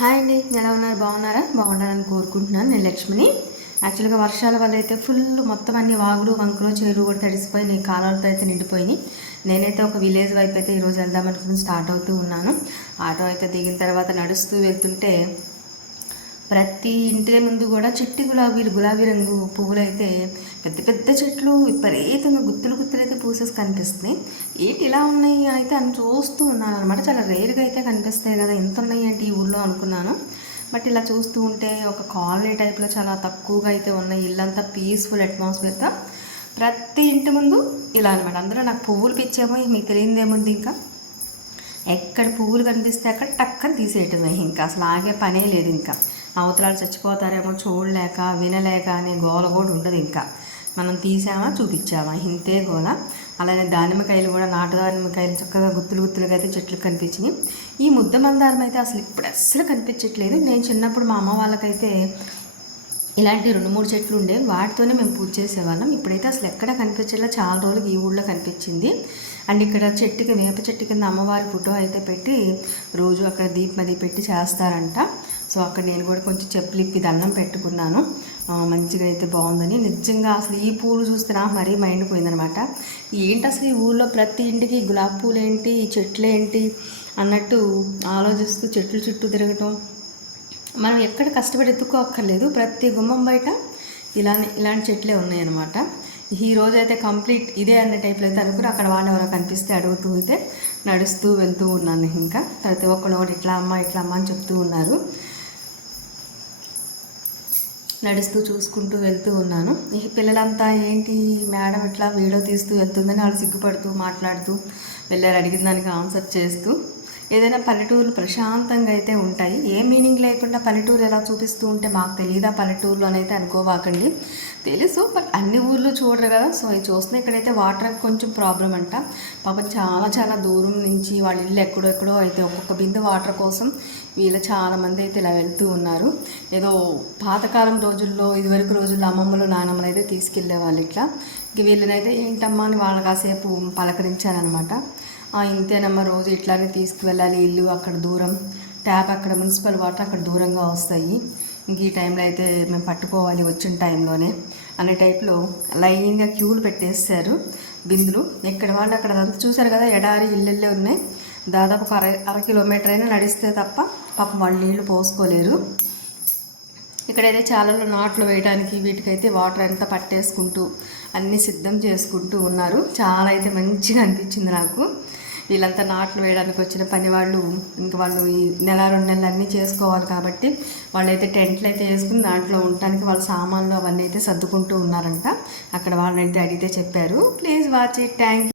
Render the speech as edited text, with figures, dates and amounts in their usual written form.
Hi అండి, ఎలా ఉన్నారు? బాగున్నారా? బాగున్నారని కోరుకుంటున్నాను. నేను లక్ష్మిని. యాక్చువల్గా వర్షాల వల్ల అయితే ఫుల్ మొత్తం అన్ని వాగులు వంకలు చేలు కూడా తడిసిపోయి కాలువలతో అయితే నిండిపోయినాయి. నేనైతే ఒక విలేజ్ వైపు అయితే ఈరోజు వెళ్దామనుకుని స్టార్ట్ అవుతూ ఉన్నాను. ఆటో అయితే దిగిన తర్వాత నడుస్తూ వెళ్తుంటే ప్రతి ఇంటి ముందు కూడా చిట్టి గులాబీ రంగు పువ్వులు అయితే పెద్ద పెద్ద చెట్లు విపరీతంగా గుత్తులు అయితే పూసేసి కనిపిస్తున్నాయి. ఏంటి ఇలా ఉన్నాయి అయితే అని చూస్తూ ఉన్నాను అనమాట. చాలా రేరుగా అయితే కనిపిస్తాయి కదా, ఎంత ఉన్నాయి అంటే ఈ ఊళ్ళో అనుకున్నాను. బట్ ఇలా చూస్తూ ఉంటే ఒక కాలనీ టైప్లో చాలా తక్కువగా అయితే ఉన్నాయి. ఇల్లంతా పీస్ఫుల్ అట్మాస్ఫియర్గా ప్రతి ఇంటి ముందు ఇలా అనమాట. అందులో నాకు పువ్వులు పిచ్చేమో మీకు తెలియదేముంది, ఇంకా ఎక్కడ పువ్వులు కనిపిస్తే అక్కడ టక్కని తీసేయటమే, ఇంకా అసలు ఆగే పనే లేదు. ఇంకా అవతలాలు చచ్చిపోతారేమో చూడలేక వినలేక అనే గోల కూడా ఉండదు. ఇంకా మనం తీసామా చూపించామా ఇంతే గోల. అలానే దానిమ్మకాయలు కూడా, నాటు దానిమ్మకాయలు చక్కగా గుత్తులుగా అయితే చెట్లు కనిపించినాయి. ఈ ముద్ద మందారం అయితే అసలు ఇప్పుడు అస్సలు కనిపించట్లేదు. నేను చిన్నప్పుడు మా అమ్మ వాళ్ళకైతే ఇలాంటి 2-3 చెట్లు ఉండే, వాటితోనే మేము పూజ చేసేవాళ్ళం. ఇప్పుడైతే అసలు ఎక్కడ కనిపించేలా చాలా రోజులకి ఈ ఊళ్ళో కనిపించింది. అండ్ ఇక్కడ వేప చెట్టు కింద అమ్మవారి ఫోటో అయితే పెట్టి రోజు అక్కడ దీపం అది పెట్టి చేస్తారంట. సో అక్కడ నేను కూడా కొంచెం చెప్పులు ఇప్పి దండం పెట్టుకున్నాను. మంచిగా అయితే బాగుందని. నిజంగా అసలు ఈ పూలు చూస్తే నాకు మరీ మైండ్ పోయిందనమాట. ఏంటి అసలు ఈ ఊళ్ళో ప్రతి ఇంటికి గులాబీ పూలు ఏంటి, ఈ చెట్లు ఏంటి అన్నట్టు ఆలోచిస్తూ చెట్లు చుట్టూ తిరగటం. మనం ఎక్కడ కష్టపడి ఎత్తుక్కోక్కర్లేదు, ప్రతి గుమ్మం బయట ఇలాంటి చెట్లే ఉన్నాయన్నమాట. ఈరోజు అయితే కంప్లీట్ ఇదే అనే టైప్లో అయితే అనుకుని అక్కడ వాళ్ళు ఎవరో కనిపిస్తే అడుగుతూ అయితే నడుస్తూ వెళ్తూ ఉన్నాను. ఇంకా ప్రతి ఒక్కరు ఒకటి ఇట్లా అమ్మ అని చెప్తూ ఉన్నారు. నడుస్తూ చూసుకుంటూ వెళ్తూ ఉన్నాను. ఈ పిల్లలంతా ఏంటి మేడం ఇట్లా వీడియో తీస్తూ వెళ్తుందని వాళ్ళు సిగ్గుపడుతూ మాట్లాడుతూ వెళ్ళారు. అడిగిన దానికి ఆన్సర్ చేస్తూ. ఏదైనా పల్లెటూర్లు ప్రశాంతంగా అయితే ఉంటాయి. ఏ మీనింగ్ లేకుండా పల్లెటూరు ఎలా చూపిస్తూ ఉంటే మాకు తెలియదా పల్లెటూరులో అయితే అనుకోవాకండి. తెలుసు, బట్ అన్ని ఊర్లు చూడరు కదా. సో ఇది చూస్తున్నాయి. ఇక్కడైతే వాటర్ కొంచెం ప్రాబ్లం అంట. పాపం చాలా దూరం నుంచి వాళ్ళ ఇల్లు ఎక్కడో అయితే ఒక్కొక్క బిందె వాటర్ కోసం వీళ్ళు చాలామంది అయితే ఇలా వెళ్తూ ఉన్నారు. ఏదో పాతకాలం రోజుల్లో, ఇదివరకు రోజుల్లో అమ్మమ్మలు నానమ్మలు అయితే తీసుకెళ్లేవాళ్ళు ఇట్లా. ఇంక వీళ్ళనైతే ఏంటమ్మా అని వాళ్ళు కాసేపు పలకరించారనమాట. ఇంతేనమ్మా, రోజు ఇట్లానే తీసుకువెళ్ళాలి, ఇల్లు అక్కడ దూరం, ట్యాప్ అక్కడ మున్సిపల్ వాటర్ అక్కడ దూరంగా వస్తాయి, ఇంక ఈ టైంలో అయితే మేము పట్టుకోవాలి వచ్చిన టైంలోనే అనే టైప్లో లైన్గా క్యూలు పెట్టేస్తారు బిందులు. ఎక్కడ వాళ్ళు అక్కడ అంతా చూసారు కదా, ఎడారి ఇళ్ళే ఉన్నాయి. దాదాపు ఒక అర కిలోమీటర్ అయినా నడిస్తే తప్ప పాపం వాళ్ళు నీళ్లు పోసుకోలేరు. ఇక్కడైతే చాలా నాట్లు వేయడానికి వీటికైతే వాటర్ అంతా పట్టేసుకుంటూ అన్నీ సిద్ధం చేసుకుంటూ ఉన్నారు. చాలా అయితే మంచిగా అనిపించింది నాకు. వీళ్ళంతా నాట్లు వేయడానికి వచ్చిన పని వాళ్ళు, ఇంకా వాళ్ళు ఈ 1-2 నెలలు అన్నీ చేసుకోవాలి కాబట్టి వాళ్ళైతే టెంట్లు అయితే వేసుకుని దాంట్లో ఉండటానికి వాళ్ళ సామాన్లు అవన్నీ అయితే సర్దుకుంటూ ఉన్నారంట. అక్కడ వాళ్ళైతే అడిగితే చెప్పారు. Please watch it. Thank you.